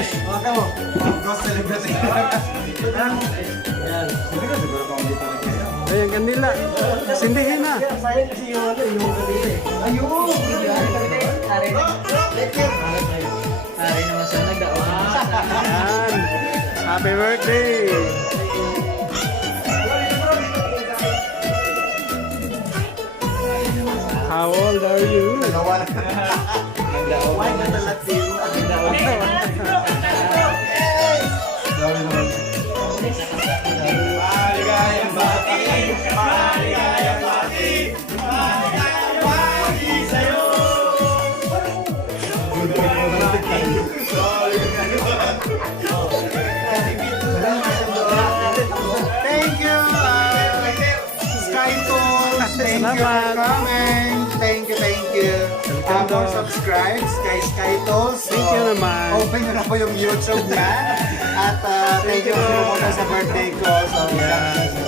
Ayos. Mga mo. Ghost celebrity. Yan. Hindi ka siguro kung dito na kayo. Ayan, kanila. Sindihin na. Sayang kasi yung ano, yung kanila eh. Ayun! Hari naman siya nagdaon. Ayan. Happy birthday. How old are you? Dalawa na. Nagdaon. Why ka talatin? Nagdaon. Dami naman. Maligayang bati! Maligayang bati! Maligayang bati sa'yo! Thank you, Skytools. Thank you for coming. Thank you. For subscribe, Skytools. Thank you naman. Open nyo na po yung YouTube na. At thank you for pumunta sa birthday ko. So, Yeah.